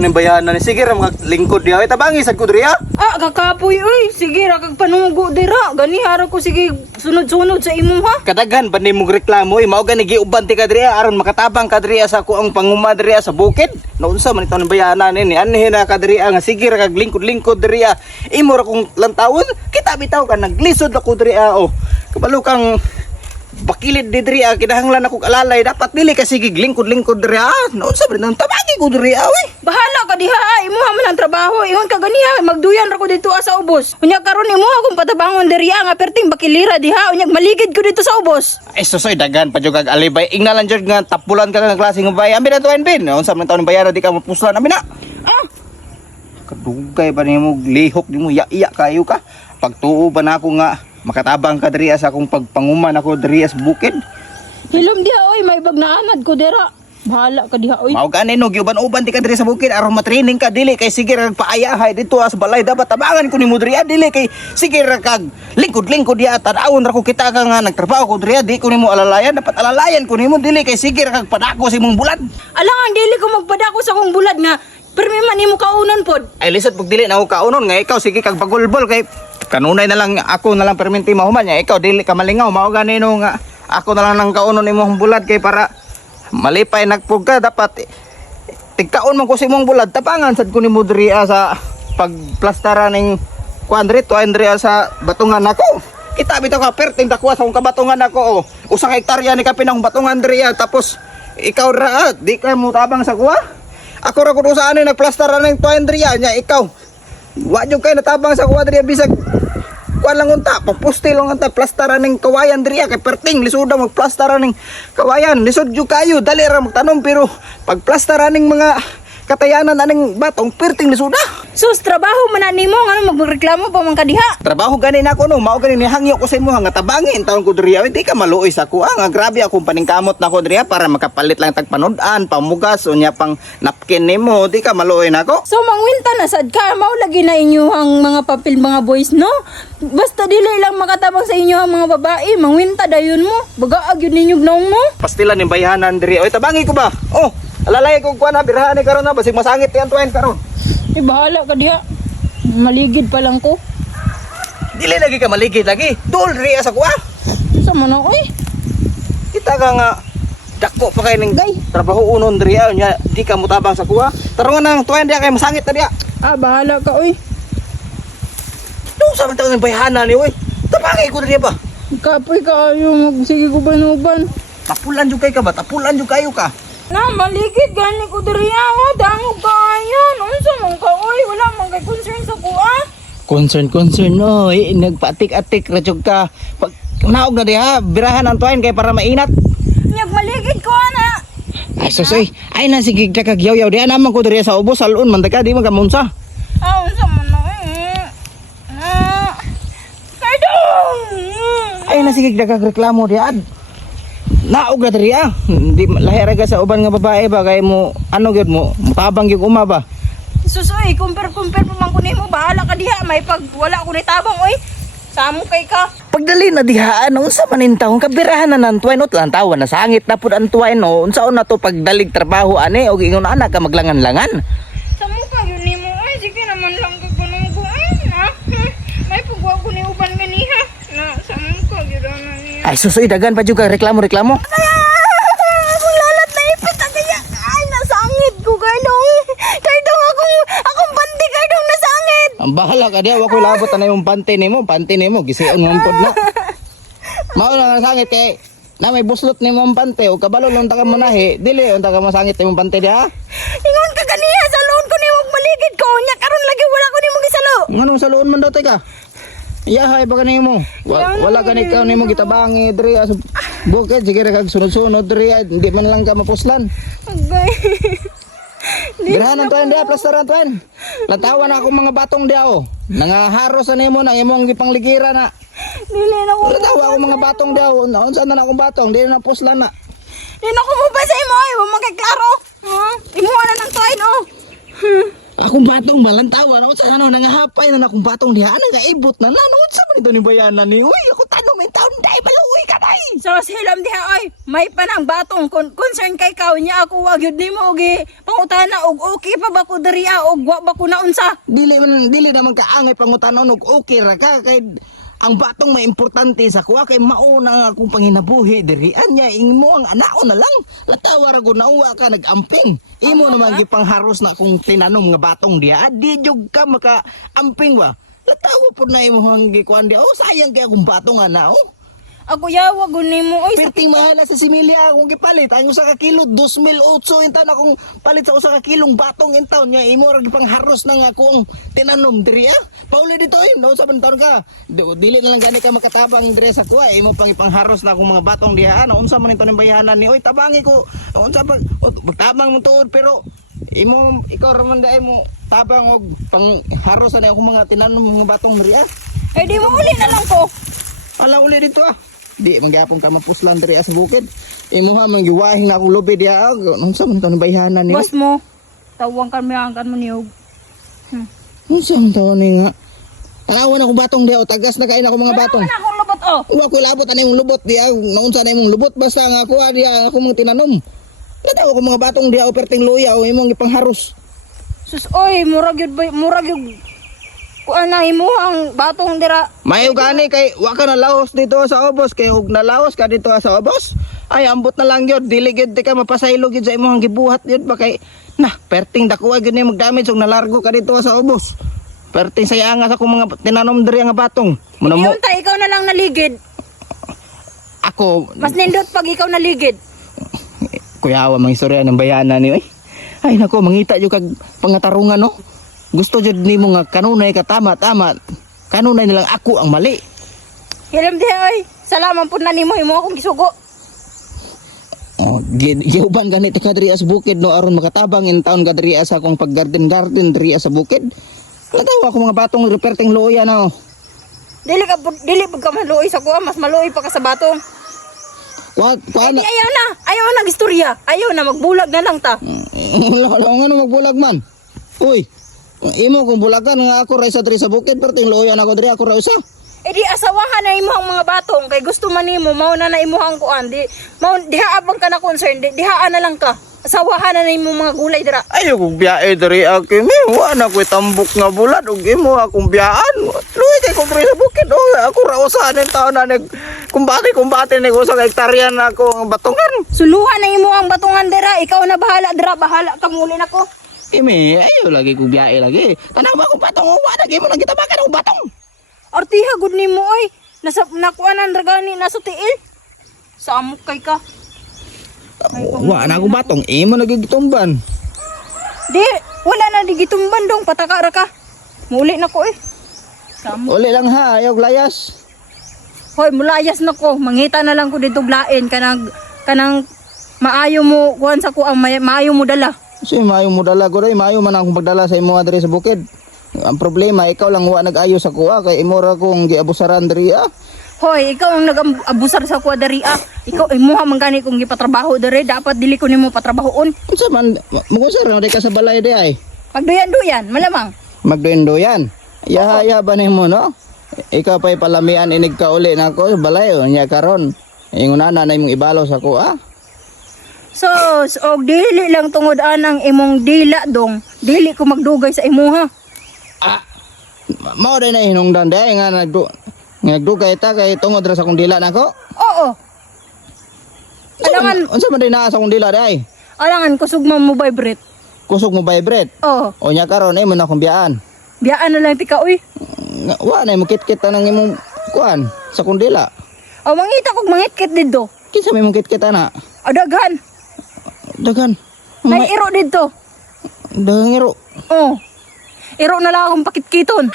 ning bayanan ni sige ra mga lingkod diha. Tabangi sad ko diri ha. Kakapoy oy. Sige ra kag panugo dira. Gani hara ko sige sunod-sunod sa imo ha. Kadaghan pa ni mong reklamo mao gani giuban ti ka diri aron makatabang ka diri sa ko ang panguma diri sa bukid. Naunsa man ito ning bayanan ni anhi na ka diri nga sige ra kag lingkod-lingkod diri. Imo ra kong lantawon kita bitaw ka naglisod ako diri oh. Kabalo kang bakilid di diri kinahanglan ako alalay dapat dili ka sige lingkod-lingkod diri naunsa ba nang tabagi ko diri oy. Bahala ka diha. Imuha man ang trabaho. Ingon ka ganiha. Magduyan ra ko dito sa ubos. Unya karon imuha akong patabangon diri nga perting bakilira diha. Unya maligid ko dito sa ubos. Ay susoy dagan pa jud kag alibay ingnalan jud nga tapulan ka nga klase nga bay ambi na tuan bin unsa man taon bayaran di ka mapuslan ambi na kadugay ba nimo lihok nimo iya kayo ka pagtuo ba na ako nga makatabang ka diri sa akong pagpanguman ako diri sa bukid. Hilom diha oy. May bagnaanad ko dira. Bahala ka diha oy. Mao gani no giuban-uban ti ka diri sa bukid aron matraining ka dili kay sige ra paayahay dito sa balay dapat tabangan ko nimo diri dili kay sige ra kag lingkod-lingkod diha tadawon ra ko kita ka nga nagtrabaho ko diri di ko nimo alalayan dapat alalayan ko nimo dili kay sige ra kag padako sa imong bulad. Alangan dili ko magpadako sa akong bulad nga permi man nimo kaunon pod. Ay lisod pag dili na ako kaunon nga ikaw sige kag pagulbol kay kanunay na lang ako na lang perminti mahuman niya ikaw dili ka malingaw mao gani no nga ako na lang nang kaunon imong bulad kay para malipay nagpug ka dapat tigkaon man ko sa imong bulad tapangan sad ko nimo diri sa pagplastara ning kuandre to andre sa batungan nako kita bitaw ka perting takwa sa akong kabatungan nako usa ka hektarya ni kapin akong batungan diri tapos ikaw ra di ka mo tabang sa kuha ako ra kun saan ni nagplastara ning to andre nya ikaw wa jud kay natabang sa kuha diri bisag kuan lang unta papusti lang unta plastara ning kawayan diri kay perting lisuda magplastara ning kawayan lisod jud kayo dali ra magtanom pero pag plastara ning mga katayanan aning batong perting lisuda. Sus trabaho man nimo ngano magreklamo pa man ka diha. Trabaho gani nako no mao gani ni hangyo ko sa imo nga tabangin taon ko diri di ka maluoy sa ko nga grabe akong paningkamot nako diri para makapalit lang tag panud-an pamugas unya pang napkin nimo di ka maluoy nako. So mangwinta na sad ka mao lagi na inyong mga papel mga boys no. Basta dili lang makatabang sa inyo ang mga babae mangwinta dayon mo. Bagaag yun ninyo gnaong mo. Pastilan ni bayanan diri oy tabangi ko ba oh alalay ko kuan na birahan ni karon na basig masangit yan tuan karon. Bahala ka diha. Maligid pa lang ko. Dili lagi ka maligid lagi. Dol diri sa kuha. Sa man oy. Kita ka nga dako pa kay ning Gay. trabaho unon diri nya di ka mutabang sa kuha. Tarungan nang tuan diha kay masangit na diha. Bahala ka oy. Dong sa man taon ng bayhana ni oy. Tabangi ko diri ba. Kapoy ka ayo magsige ko banuban. Tapulan jud kay ka ba? Tapulan jud kayo ka. Na maligid gani ko diri dangog ka ayon. Unsa man ka oy wala man kay concern sa kuha. Concern oy nagpatik-atik ra jud ka. Pag naog na diha birahan ang tuan kay para mainat. Nyag maligid ko ana. Ay susoy. Ay na sige ka kagyaw-yaw diha naman ko diri sa ubos salon man ka di man ka munsa. Unsa man na Kaidong! Ay na sige reklamo diha. Naog na diri Hindi lahira ka sa uban nga babae ba kay mo ano gyud mo mutabang gyud uma ba. Susoy, compare pa man ko nimo bahala ka diha may pag wala ko ni tabang oy. Samo kay ka. Pagdali na diha unsa man in taon kabirahan na nan tuwan ut lang tawa na sangit na pud ang tuwan no unsaon na to pagdalig trabaho ani og ingon ana ka maglangan-langan. Samo ka yun nimo oy sige naman lang kag banugo May pagwa ko ni uban ganiha. Na samo ka gyud ana ni. Ay susoy dagan pa jud ka reklamo. Lalat na ipit kaya. Ay nasangit ko Kaidong akong panty kaidong nasangit. Ang bahala ka diha wa ko labot na imong panty nimo gisiun man pud na. Mao na sangit kay na may buslot nimo ang panty o kabalo lang ta ka manahi dili unta ka masangit imong panty diha. Ingon ka ganiha sa loon ko nimo maligid ko nya karon lagi wala ko nimo gisalo. Nganong saluon man daw ka? Yahay ba kanimo? Wala ka ikaw nimo gitabangi diri sa bukid sige ra kag sunod-sunod diri hindi man lang ka mapuslan. Agay. Birahan ang tuwan diha plastaran tuwan. Lantawan ako mga batong diha nangaharos sa nimo nang imong gipangligira na. Dili na ko. Lantawa ako mga batong diha unsa na akong batong di na puslan na. Dili na ko mo ba sa imo ay wa man kay klaro. Imuha na ng tuwain Akong batong balantawan unsa ano nangahapay na akong batong diha nagaibot na unsa man ito ni bayanan ni uy ako tanong may taon dai maluoy ka dai So silam diha ay may panang batong concern kay kaw niya ako wag yun nimo gi pangutana og okay pa ba ko diri og wa ba ko naunsa. Dili naman kaangay pangutanon og okay ra ka kay ang batong may importante sa kuha kay mauna nga akong panginabuhi diri anya imo ang anaon na lang latawa ra ko nauwa ka nagamping imo naman gipangharos na akong tinanom nga batong diha di jud ka maka amping ba latawa pud na imo ang gikuan diha oh sayang kay akong batong ana oh. Ako yawa gun nimo oy sa Perting mahal na sa similya akong gipalit. Ang usa ka kilo 2,800 in taon akong palit sa usa ka kilong batong in taon niya. Imo ra gipang haros nang ako ang tinanom diri ah. Pauli dito no sa taon ka. Dili na lang gani ka makatabang diri sa kuha. Imo pang ipangharos na akong mga batong diha. Ano unsa man ito ning bayanan ni oy tabangi ko. Unsa pag magtabang mo tuod pero imo ikaw ra man dai mo tabang og pangharos na akong mga tinanom mga batong diri ah. eh di mo uli na lang ko. Ala uli dito ah. Di mangyapon ka mapuslan diri sa bukid. Imo ha manggiwahing na akong lubi diha. Unsa man to bayanan ni? Boss mo. Tawang kan mo niyog. Unsa man to ni nga? Tanawan ako batong diha o tagas na kain ako mga batong. Wala akong lubot oh. Wa ko labot ani imong lubot diha. Naunsa na imong lubot basta nga ako diha ako mga tinanom. Kadaw ko mga batong diha o perting luya o imong gipangharos. Sus oy murag yun kuan na imo ang batong dira. Mayo gani kay wa ka na laos dito sa obos kay ug nalaos ka dito sa obos. Ay ambot na lang gyud dili gyud ka mapasaylo gyud sa imong gibuhat gyud ba kay nah perting dakuha gyud ni magdamage ug nalargo ka dito sa obos. Perting sayanga sa akong mga tinanom diri nga batong. Muna mo Yun ta ikaw na lang naligid. ako Mas nindot pag ikaw naligid. kuyawa mga istorya ng bayanan ni ay nako mangita jud kag pangatarungan no. Gusto jud nimo nga kanunay ka tama. Kanunay nilang ako ang mali. Hilam diha oy. Salamat pud na nimo imo akong gisugo. Oh, giuban ganit ka diri sa bukid no aron makatabang in taon ka diri sa akong pag-garden diri sa bukid. Natawa ako mga batong reperting luya na oh. Dili pud ka maluoy sa kuha, mas maluoy pa ka sa batong. What? Ay, ayaw na gistorya. Ayaw na magbulag na lang ta. Wala nga magbulag man. Uy, imo kung bulagan nga ako ra sa diri sa bukid perting luya na ako diri ako ra usa. Eh di asawahan na imo ang mga batong kay gusto man nimo mao na imo ang kuan di diha abang ka na concern dihaan na lang ka. Asawahan na imo mga gulay dira. Ayo kung biyae diri aki mi wa na ko'y tambok nga bulad ug imo akong biyaan. Luy kay kung diri sa bukid oh ako ra usa ning taon na nag kumbate ning usa ka hektarya na ako ang batongan. Suluhan na imo ang batungan dira, ikaw na bahala dira, bahala ka muli nako. Imi ayo lagi kung biyae lagi. Tanang ba akong batong wa na gyud mo nang gitabakan og batong. Artiha gud nimo oy. Nasa nakuanan ra gani nasa tiil. Sa amok kay ka. Wa na akong batong imo nagigitumban. Di, wala na di gitumban dong pataka ra ka. Muli nako eh. Sa amok. Uli lang ha ayaw layas. Hoy, mulayas nako. Mangita na lang ko dito glain kanang maayo mo kuan sa ko ang maayo mo dala. Kasi maayo mo dala ko rin, maayo man akong pagdala sa imo diri sa bukid. Ang problema, ikaw lang wa nag-ayo sa kuha, kay imo ra kong giabusaran diri ah. Hoy, ikaw ang nag-abusar sa kuha diri ah. Ikaw imuha man gani kung gipatrabaho diri, dapat dili ko nimo patrabahoon. Unsa man, magusar na di ka sa balay di ay. Pagduyan-duyan, malamang. Magduyan-duyan. Yahaya ba nimo no? Ikaw pa'y palamian inig ka uli na ako sa balay, nya karon. Ingon na imong ibalo sa kuha. So, og dili lang tungod anang imong dila dong. Dili ko magdugay sa imuha. Ah, mao din na hinungdan di nga nagdugay ta kay tungod ra sa kong dila nako. Oo. Alangan, Unsa man din naa sa kong dila di ay? alangan kusog mo vibrate. Kusog mo vibrate. Oo. O nya karon imo na akong biyaan. Biyaan na lang tika uy. Wa na mo kit-kit nang imong kuan sa kong dila. O mangita kog mangitkit didto. Kinsa may mong kit-kit ana? Adagan. Dagan. May iro didto. Dagang iro. Oh. Iro na lang akong pakitkiton.